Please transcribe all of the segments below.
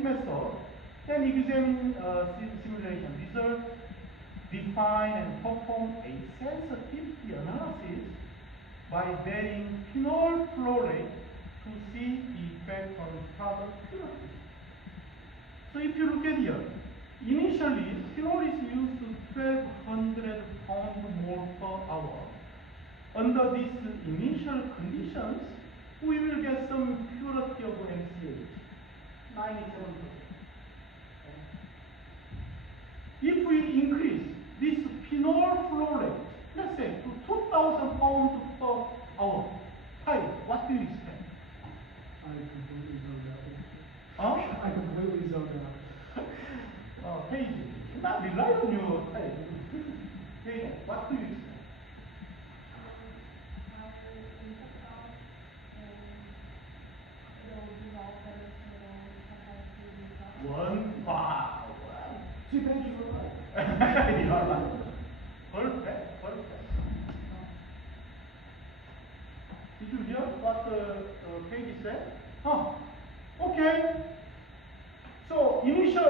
method, then examine simulation results, define and perform a sensitivity analysis by varying phenol flow rate to see the effect on product purity. So if you look at here, initially phenol is used to 1200 pound mole per hour. Under these initial conditions, we will get some purity of MCH, 97%. If we increase this phenol flow rate, let's say to 2000 pounds per hour, hi, what do you expect? I completely zoned out. Page, not rely on you. Hey, what do you expect? Wow. See, thank you for You are right. Perfect. Did you hear what the page said? Okay. So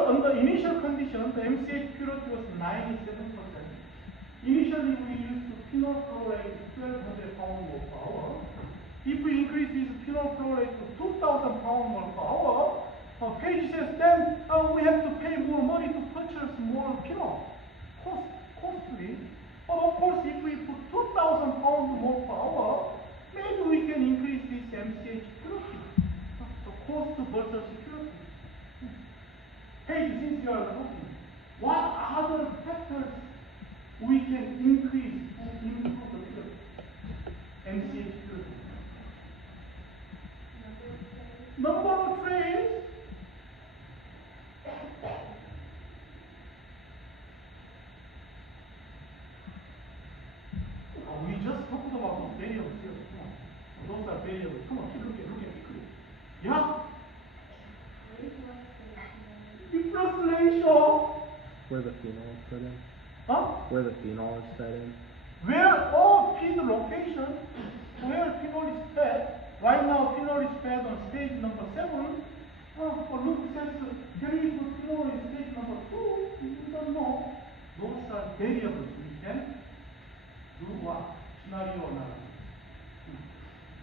under initial condition, the MCH purity was 97%. Initially, we used phenol flow rate 1200 pound mole per hour. If we increase this phenol flow rate to 2000 pound mole per hour, page says then we have to pay more money to purchase more phenol. Costly. But of course, if we put 2000 pound mole per hour, maybe we can increase this MCH purity. So cost versus purity. Hey, since you are looking, what other factors we can increase to improve the purity? MCH purity. Number of trays. We just talked about those variables here. Come on. Those are variables. Come on, keep looking quickly. Yeah? Difference ratio. Where the phenol is set in? Huh? Where the phenol is set in? Where all feed location, where phenol is fed. Right now, phenol is fed on stage number 7. Look, says can we put phenol in stage number 2? We don't know. Those are variables. We can do what? Scenario analysis.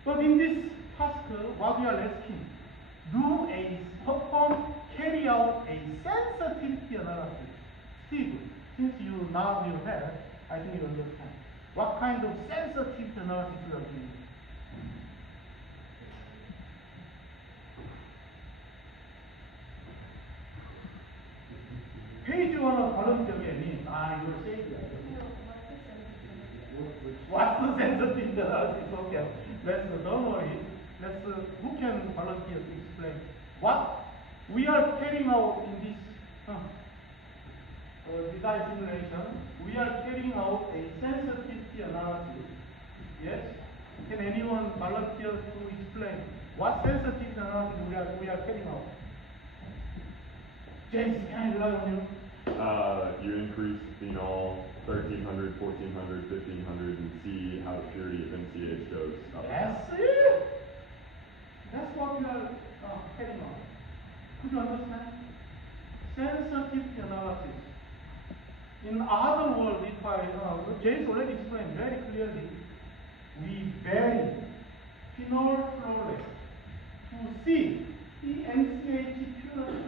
But in this task, what we are asking, carry out a sensitivity analysis. Steve, since you nod your head, I think you understand. What kind of sensitivity analysis you are doing? Page 1 of volunteer means, you're saying that. What's the sensitivity analysis? Okay, don't worry. Who can volunteer to explain what we are carrying out in this design simulation? We are carrying out a sensitivity analysis. Yes? Can anyone volunteer to explain what sensitivity analysis we are carrying out? James, can I rely on you? You increase phenol 1300, 1400, 1500, and see how the purity of MCH goes up. That's it. That's what we are carrying out. Could you understand? Sensitivity analysis. In other words, James already explained very clearly, we vary phenol flow rate to see the MCH purity.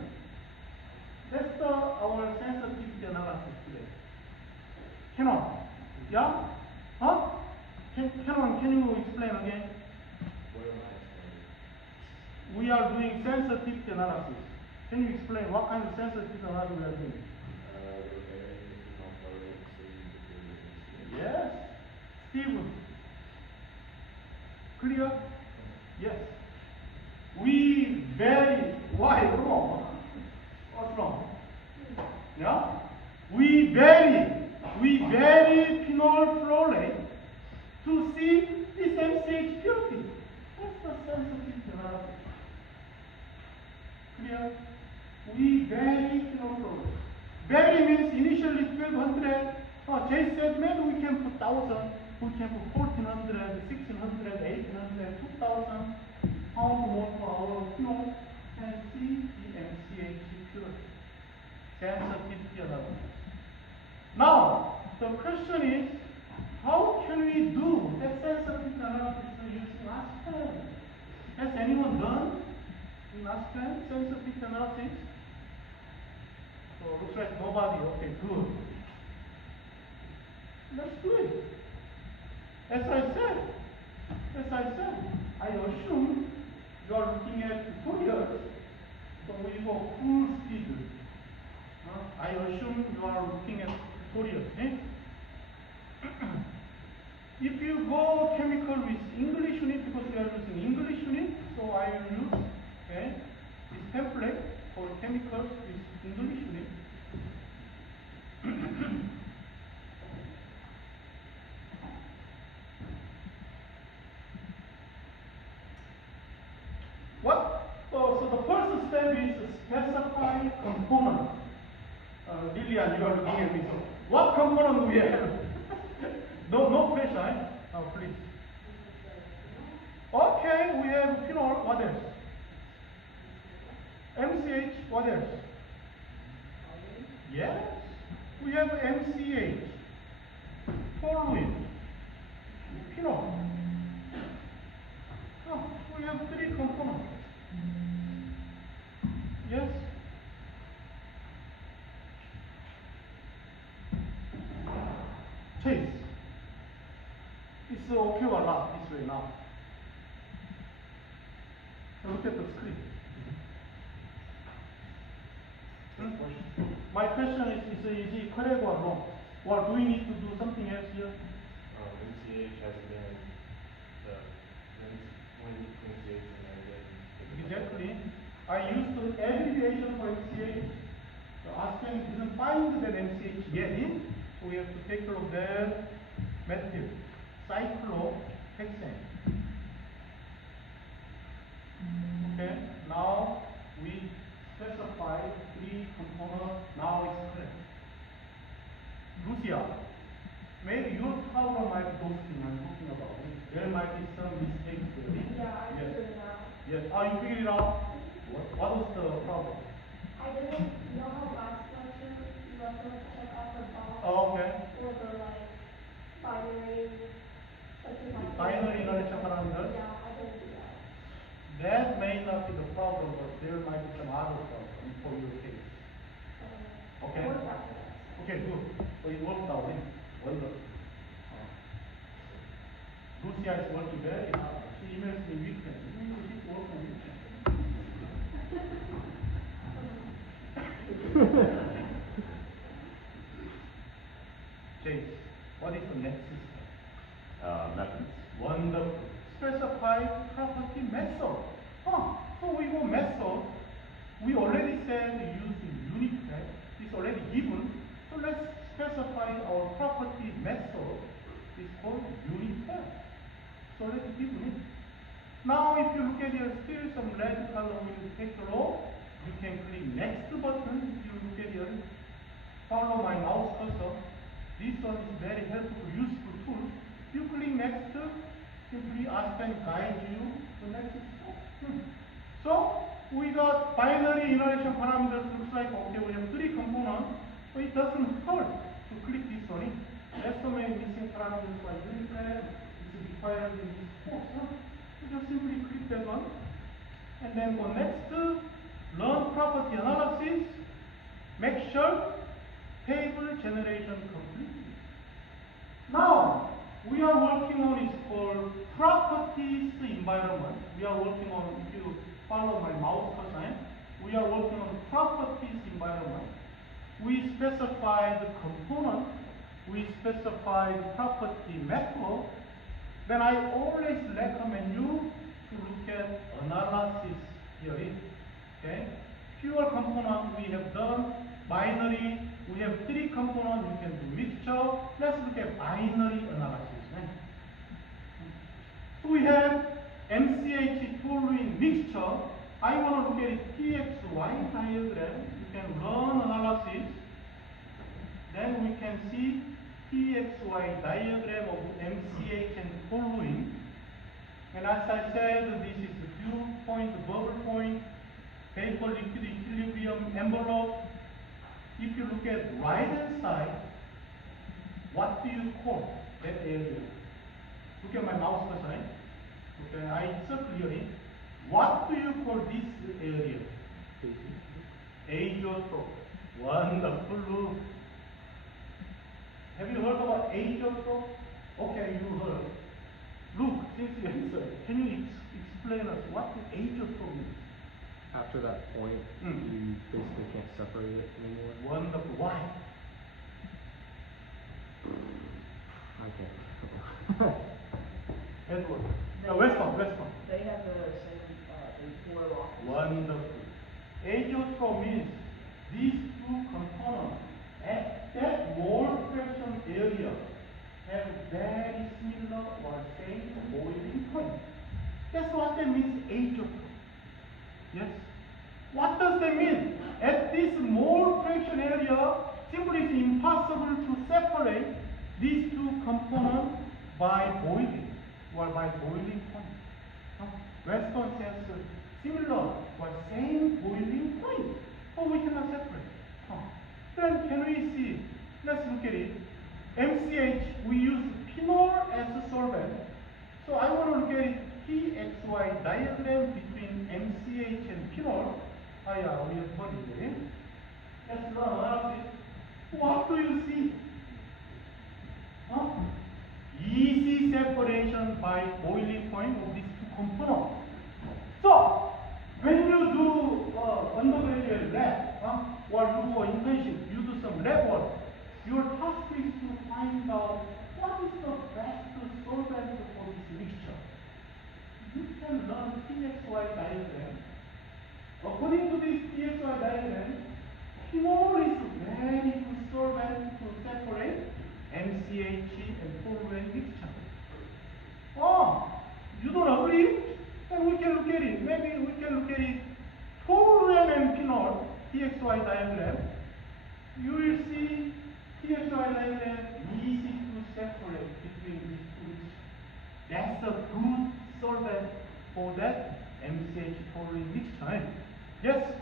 That's our sensitivity analysis today. Canon, yeah? Huh? Canon, can you explain again? What am I explaining? We are doing sensitivity analysis. Can you explain what kind of sensitivity analysis we are doing? Yes. Stephen. Clear? Yes. We vary. Why wrong? What's wrong? Yeah? We vary phenol flow rate to see this MCH purity. That's the sensitivity analysis. Clear? We vary phenol flow rate. Vary means initially 1200. Jay said maybe we can put 1000, we can put 1400, 1600, 1800, 2000 pound more per hour of phenol and see the MCH sensitivity analysis. Now, the question is, how can we do that sensitivity analysis using Aspen? Has anyone done in Aspen sensitivity analysis? So looks like nobody. Okay, good. Let's do it. As I said, I assume you are looking at tutorials, so we go full speed. I assume you are looking at tutorials. Eh? If you go chemical with English unit, because we are using English unit, so I will use this template for chemicals with English unit. So the first step is specify component. Lillian, you are looking at me. So what component do we have? no pressure, eh? Oh, please. Okay, we have phenol. What else? MCH. What else? Yes, we have MCH. Toluene. Phenol. Oh, we have 3 components. Yes. Chase. It's okay or not this way now? Look at the screen. My question is it correct or wrong? Or do we need to do something else here? MCH has been when MCH and Exactly. I used the abbreviation for MCH. So Aspen didn't find that MCH yet, so we have to take a look at that method. Cyclohexane. Okay, now we specify 3 components. Now it's correct. Lucia, maybe your problem might be those things I'm talking about. There might be some mistakes there. Yeah, I Yes. figured it out. Yes. Oh, you figured it out? What was the problem? I didn't know how last lecture you were going to check off the box Oh, okay. or the binary. Binary interaction parameters. Yeah, I didn't do that. That may not be the problem, but there might be some other problem for your case. Okay. Worked out for that. Okay, good. So it worked out. Wonderful. Lucia is working very hard. She emails me weekend. She's working weekend. James, what is the next step? Methods. Wonderful. Specify property method. So we go method. We already said using Unitec. It's already given. So let's specify our property method. It's called Unitec. It's already given it. Now if you look at here, still some red color when you take a look. You can click next button. If you look at here, follow my mouse cursor. This one is very helpful, useful tool. You click next, simply Aspen guide you to next step. So we got binary interaction parameters. Looks like okay, we have 3 components, so it doesn't hurt to click this one. There's so many missing parameters by Unitec. It's required in this course. So just simply click that one, and then go next. Learn property analysis. Make sure table generation complete. Now, we are working on is called properties environment. We are working on, if you follow my mouse cursor, we are working on properties environment. We specify the component, we specify the property method. Then I always recommend you to look at analysis here. Okay? Pure component we have done, binary, we have 3 components, you can do mixture. Let's look at binary analysis. So we have MCH toluene mixture. I want to look at PXY diagram. You can learn analysis. Then we can see PXY diagram of MCH and toluene. And as I said, this is the dew point, the bubble point, vapor liquid equilibrium envelope. if you look at right hand side, what do you call that area? Look at my mouse cursor. Okay, I circle here. What do you call this area? Azeotrope. Wonderful, look. Have you heard about azeotrope? Okay, you heard. Look, since you answered, can you explain us what the azeotrope is? After that point, you basically can't separate it anymore. Wonderful. Why? I can't. Edward. Yeah, Westphal. They have the same, four losses. Wonderful. Azeotrope means these two components at that mole fraction area have very similar or same boiling point. That's what that means, azeotrope. Yes? What does that mean? At this mole fraction area, simply it's impossible to separate these two components by boiling or by boiling point. Weston says similar or same boiling point. Oh, we cannot separate. Then can we see? Let's look at it. MCH, we use phenol as a solvent. So I want to look at it, PXY diagram between MCH and phenol. We have put it in. Let's learn it. What do you see? Easy separation by boiling point of these two components. So, when you do undergraduate lab, or do an internship, you do some lab work, your task is to find out what is the best solvent for this mixture. You can learn PXY diagram. According to this PXY diagram, phenol is very good solvent to separate MCH and toluene mixture. You don't agree? Then we can look at it. Maybe we can look at it. Toluene and phenol, PXY diagram. You will see PXY diagram easy to separate between these two mixtures. That's a good solvent for that MCH toluene mixture. Yes?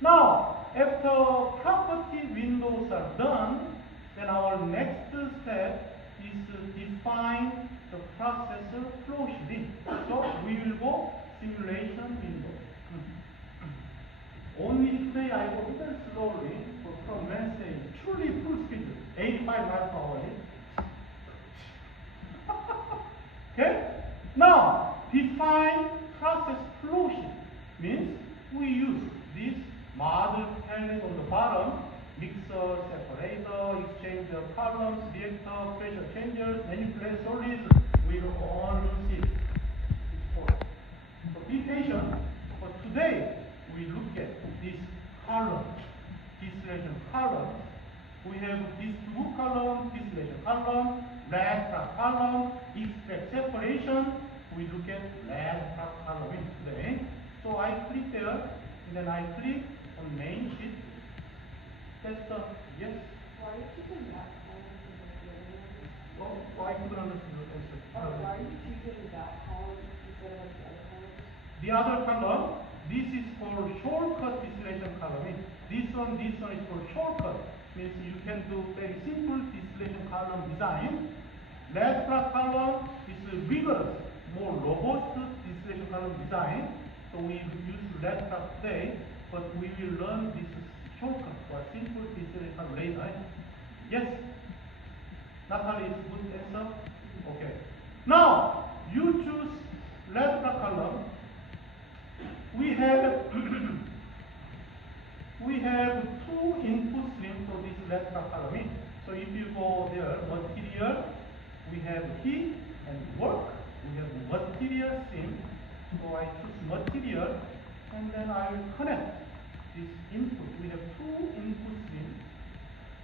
Now, after property windows are done, then our next step is to define the processor flow sheet. So we will go simulation window. Only today I go very slowly, but from Wednesday, truly full speed, 85 miles per hour. Okay? Now, define process flow sheet means we use this model panel on the bottom, mixer, separator, exchanger, columns, reactor, pressure changers, manipulator solids, we will all use it. So be patient. But today, we look at this column, distillation column. We have these two columns, distillation column, red product column, extract separation. We look at red product column today. So I click there, and then I click on main sheet. That's the, yes? Why are you choosing that column instead of the other one? Oh, I couldn't understand the answer. Why are you choosing that column instead of the other columns? The other column, this is for shortcut distillation column. This one is for shortcut. Means you can do very simple distillation column design. Red product column is rigorous, more robust distillation column design. So we use red product today, but we will learn this shortcut for simple distillation column later. Yes? Natalie is good answer? Okay. Now, you choose red product column. We have we have two input streams for this red product column. So if you go there, material, we have heat and work. We have material stream. So I choose material, and then I will connect this input. We have two input streams,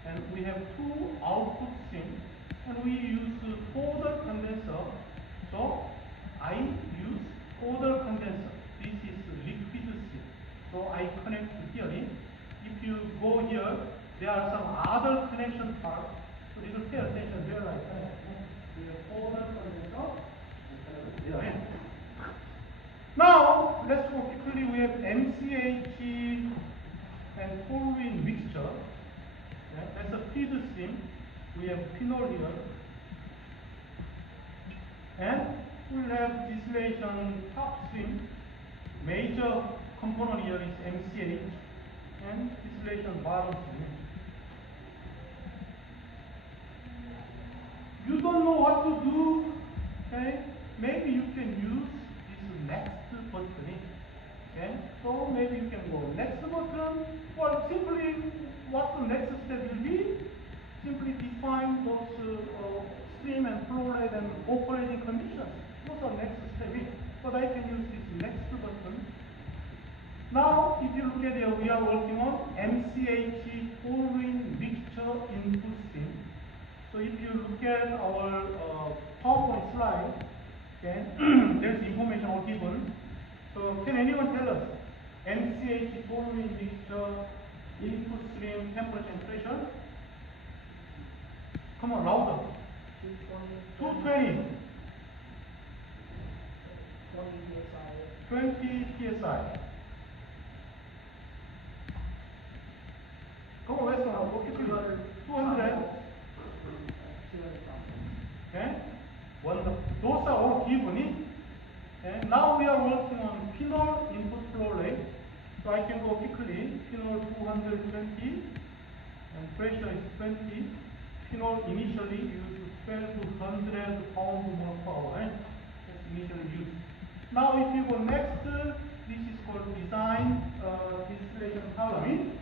and we have two output streams, and we use powder condenser. So I use powder condenser. This is liquid stream. So I connect here. If you go here, there are some other connection parts. So you should pay attention where I connect. We have powder condenser. Here. Now let's go quickly. We have MCH and toluene mixture. distillation top stream. Major component here is MCH and distillation bottom stream. You don't know what to do, okay? Maybe you can use this next button, okay? So maybe you can go next button, or simply what the next step will be, simply define those stream and flow rate and operating conditions. Those are next step, but I can use this next button. Now, if you look at here, we are working on MCH chlorine mixture input stream. So if you look at our PowerPoint slide, okay, there's information all given. So can anyone tell us MCH chlorine mixture input stream temperature and pressure? Come on, louder. 220. 20 psi. Come on, let's go. 200. Okay? Wonderful. Those are all given. Okay? Now we are working on phenol input flow rate. So I can go quickly. Phenol 220 and pressure is 20. Phenol initially used 1200 pounds more per hour. That's initially used. Now if you go next, this is called design distillation column.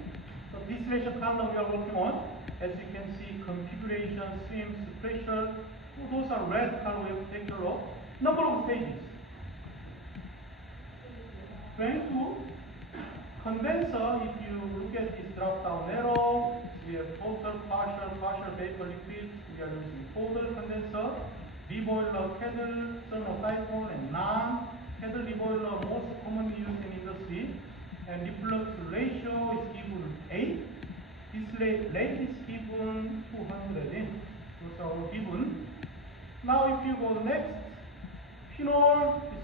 So distillation column we are working on. As you can see, configuration, streams, pressure. So those are red color we have to take care of. Number of stages. 22. Condenser, if you look at this drop down arrow, we have total, partial vapor liquid. We are using total condenser, deboiler, kettle, thermocycle, and non-kettle deboiler, most commonly used in industry. And reflux ratio is given 8. Distillate rate is given 200. Those are all given. Now if you go next, phenol is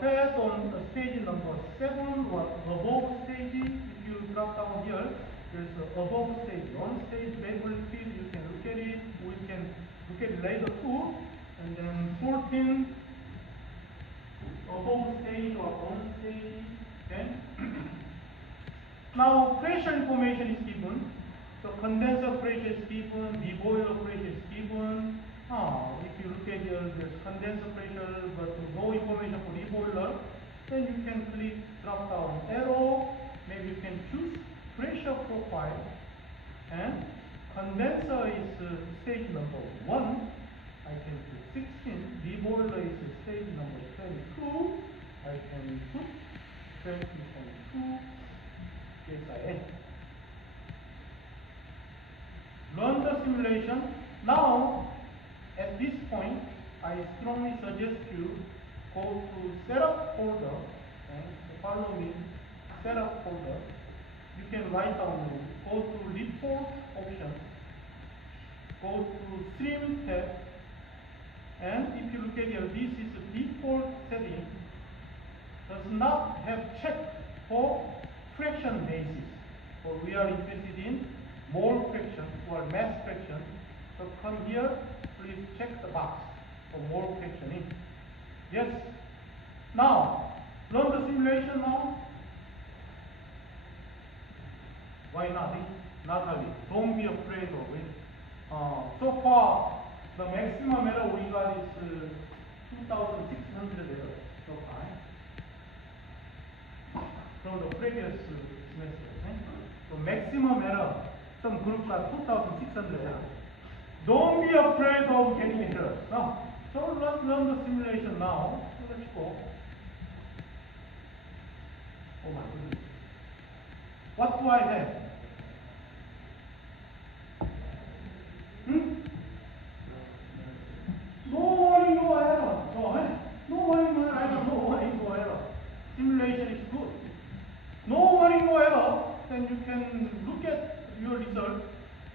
fed on stage number 7 or above stage. If you drop down here, there's above stage, on stage, vapor liquid. You can look at it. We can look at it later too. And then 14, above stage or on stage. Okay. Now pressure information is given. So condenser pressure is given, deboiler pressure is given. If you look at here, there's condenser pressure, but no information for deboiler. Then you can click drop down arrow. Maybe you can choose pressure profile. And condenser is stage number 1. I can put 16. Deboiler is stage number 22. I can put 20.2 psi. Run the simulation. Now, at this point, I strongly suggest you go to setup folder and follow me. Setup folder. You can write down. Go to report options. Go to stream tab. And if you look at here, this is the default setting. Does not have checked for fraction basis. So we are interested in mole fraction or mass fraction. So come here, please check the box for mole fraction. Yes. Now, run the simulation now. Why not? Natalie, don't be afraid of it. So far, the maximum error we got is 2,600 errors so far. From the previous semester. So maximum error, some group got 2,600 errors. Don't be afraid of getting errors. No. So let's run the simulation now. So let's go. Oh my goodness. What do I have? No warning, no error. No warning, no error. No warning, no error. Simulation is good. No warning, no error. Then you can look at your result.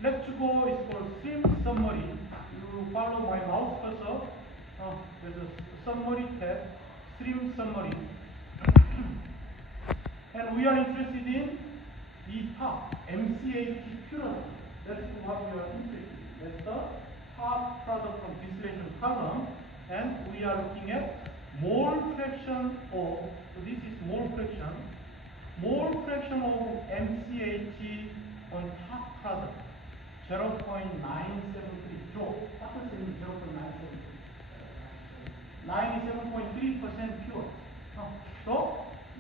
Let's go is called stream summary. You follow my mouse cursor. There's a summary tab. Stream summary. And we are interested in the top MCH purity. That's what we are interested in. That's the top product from distillation column. And we are looking at mole fraction of, so this is mole fraction of MCH on top product, 0.973. Joe, what does it mean, 0.973? 97.3% pure. So,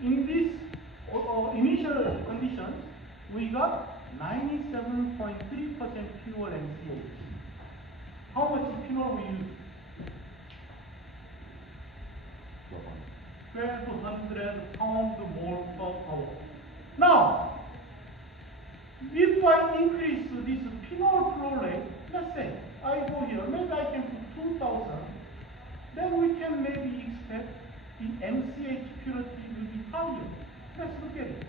in this initial conditions, we got 97.3% pure MCH. How much pure we use? 1200 pound mole per hour. Now, if I increase this phenol flow rate, let's say I go here, maybe I can put 2000, then we can maybe expect the MCH purity will be higher. Let's look at it.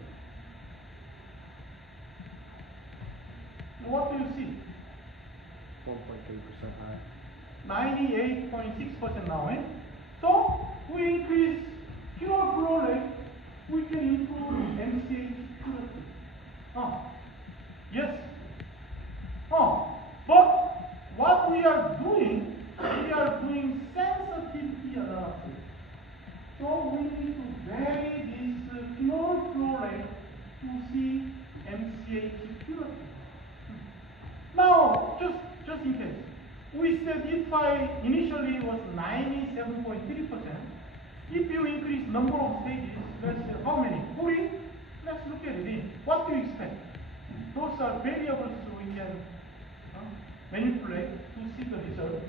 What do you see? 1.3% high. 98.6% now, eh? So, we increase phenol flow rate, we can improve MCH purity. Yes. But what we are doing sensitivity analysis. So we need to vary this phenol flow rate to see MCH purity. Now, just in case, we said if I initially was 97.3%, if you increase number of stages, let's say how many? 40? Let's look at it. What do you expect? Those are variables we can manipulate to see the result.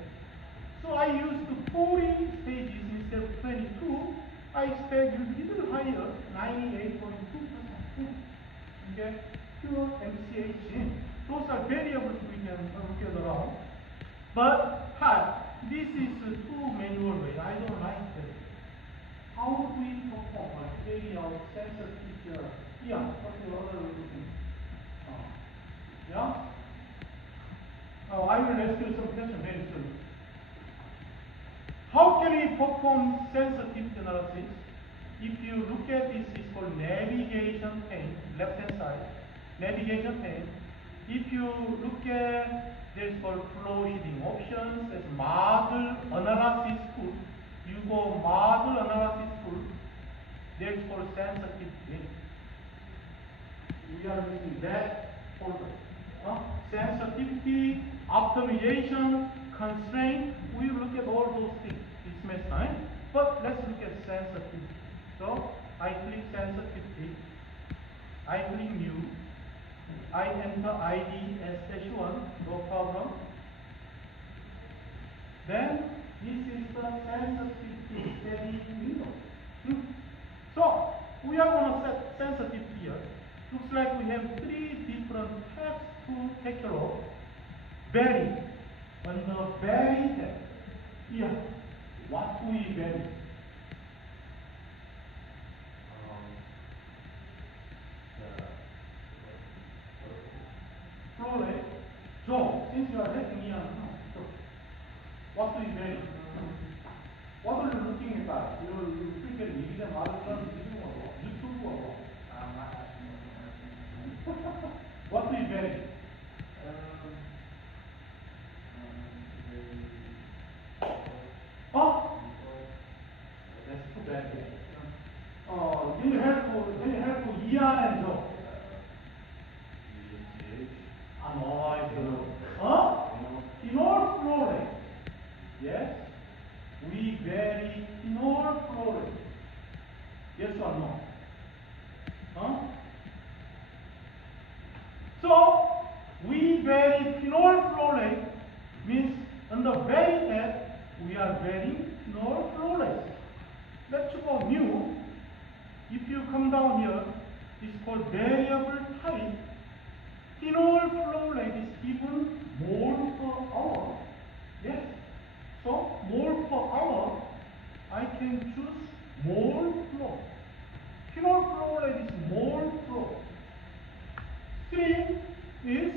So I used 40 stages instead of 22. I expect a little higher, 98.2%. Okay, pure MCH. Those are variables we can look around. But this is too manual way. I don't like that. How do we perform? Carry out sensitivity. Yeah, what's the other way to do? Yeah? I will ask you some questions very soon. How can we perform sensitivity analysis? If you look at this, it's called navigation pane, left hand side, navigation pane. If you look at, there's called flow sheeting options, there's model analysis tool. You go model analysis tool, there's called sensitivity. We are using that folder. Sensitivity, optimization, constraint, we will look at all those things this semester. But let's look at sensitivity. So I click sensitivity, I click new, I enter ID as -1, no problem. Then this is the sensitivity steady window. So we are going to set sensitivity here. Looks like we have 3 different tabs to take care of. Vary. On the vary tab, here, what do we vary? Flow rate. So, since you are helping me on, what do we vary? What are you looking at? You think that you can YouTube or what do you vary? That's too bad. Can you help Ian and Joe? Phenol flow rate. Yes? We vary phenol flow rate. Yes or no? So, we vary phenol flow rate means on the very tab, we are varying phenol flow rate. Let's go new. If you come down here, it's called variable type. Phenol flow rate is given mole per hour. Yes? So, mole per hour, I can choose mole flow. Phenol flow rate is mole flow. Stream is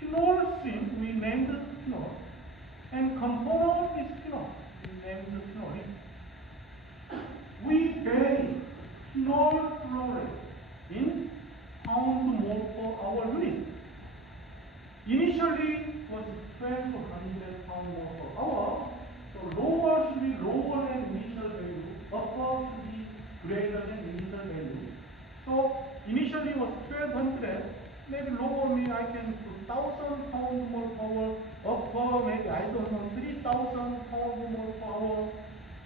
phenol stream, we named it phenol. And component is phenol, we named it phenol. We vary phenol flow rate in pound mole per hour unit. Initially was 1200 pound mole per hour. So lower should be lower than initial value. upper to be greater than initial value. So initially was 1200, maybe lower me I can put 1000 pound more power, upper maybe I don't know 3000 pound more power,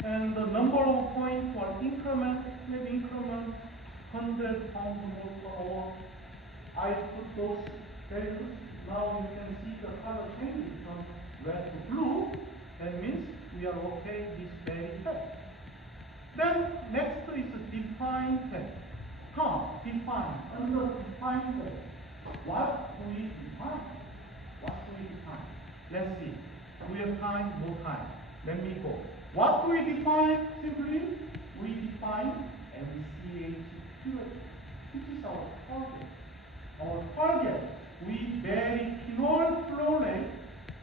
and the number of points for increment, maybe increment 100 pound more power. I put those values. Now you can see the color changing from red to blue. That means we are okay with this very test. Then next is define test. Define. Under define test. What do we define? What do we define? Let's see. We have time, no time. Let me go. What do we define? Simply, we define MCH purity. This is our target. Our target, we vary phenol flow rate.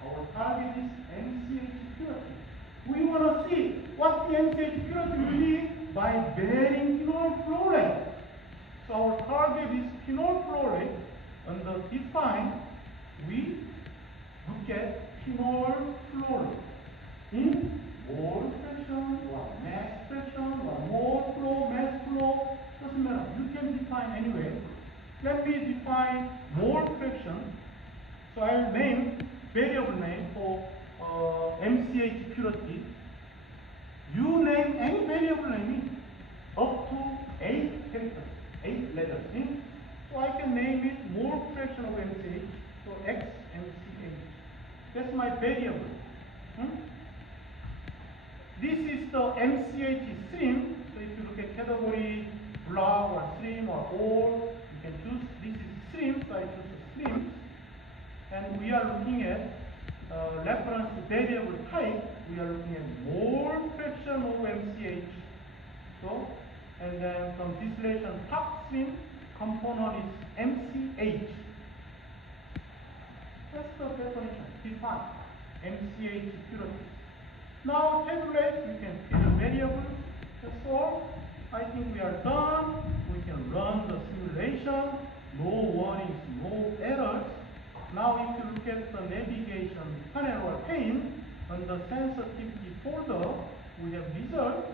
Our target is MCH purity. We want to see what the MCH purity will be by varying phenol flow rate. So our target is phenol flow rate. Under define, we look at phenol flow rate in mole fraction or mass fraction or mole flow, mass flow, doesn't matter. You can define anyway. Let me define mole fraction. So I'll name variable name for MCH purity. You name any variable name up to 8 characters, 8 letters. So I can name it mole fraction of MCH. So X MCH. That's my variable. This is the MCH stream. So if you look at category, block or stream or all, you can choose. This is stream, so I choose stream. And we are looking at reference variable type. We are looking at mole fraction of MCH. So, and then from distillation top stream component is MCH. That's the definition. Define MCH purity. Now tabulate, you can fill a variable. That's all. I think we are done. We can run the simulation. No warnings, no errors. Now if you look at the navigation panel or pane, on the sensitivity folder, we have results.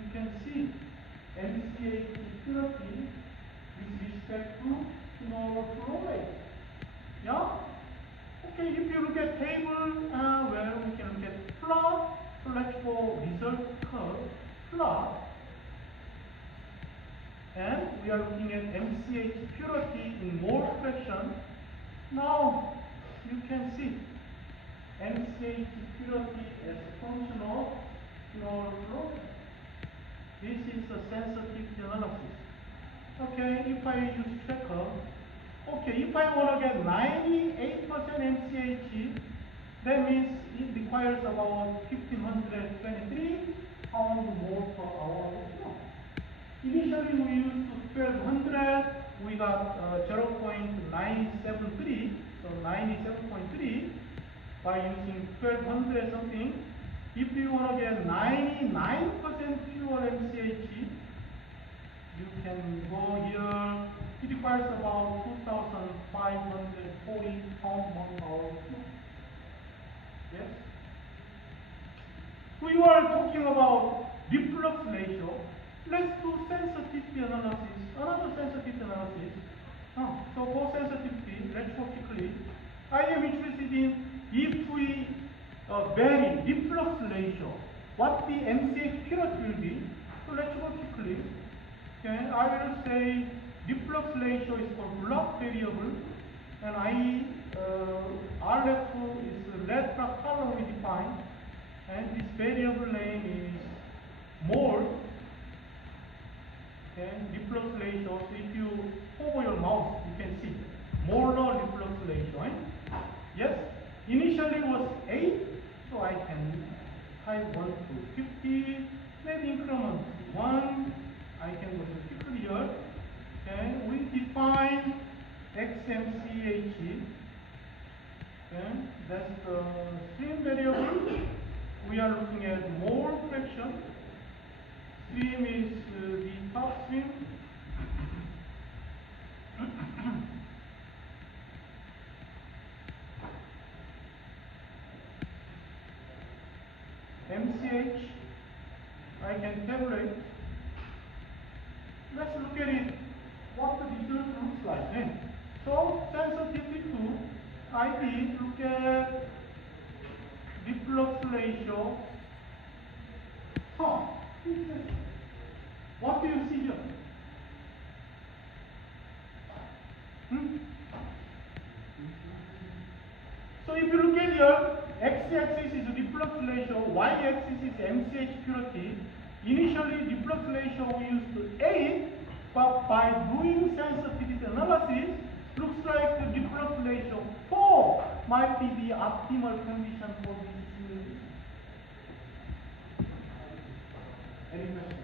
You can see MCH purity with respect to phenol flow rate. Yeah? Okay, if you look at table where we can look at plot, so let's go result curve, plot. And we are looking at MCH purity in mole fraction. Now you can see MCH purity as a function of phenol flow rate. This is the sensitivity analysis. Okay, if I use checker, okay, if I want to get 98% MCH, that means it requires about 1523 pound more per hour of flow. Initially we used 1200, we got 0.973, so 97.3 by using 1200 something. If you want to get 99% pure MCH, you can go here. It requires about 2,540 pound per hour. Yes? We were talking about reflux ratio. Let's do sensitivity analysis. Another sensitivity analysis. So for sensitivity, let's go quickly. I am interested in if we vary reflux ratio, what the MCH purity will be. So let's go quickly. Okay, I will say reflux ratio is for block variable, and RF is the red block color we define, and this variable name is mole. Okay, reflux ratio. So if you hover your mouse, you can see molar reflux ratio. Yes, initially was 8, so I can type 1 to 50, maybe increment 1. I can go to quickly here. Okay, we define XMCH. Okay, that's the stream variable. We are looking at mole fraction. Stream is the top stream. MCH, I can tabulate. Let's look at it, what the result looks like. So sensitivity to ID, look at reflux ratio. What do you see here? So if you look at your x-axis is reflux ratio, y-axis is MCH purity. Initially reflux ratio we used to 8, but by doing sensitivity analysis, looks like the reflux ratio 4 might be the optimal condition for this simulation. Any questions?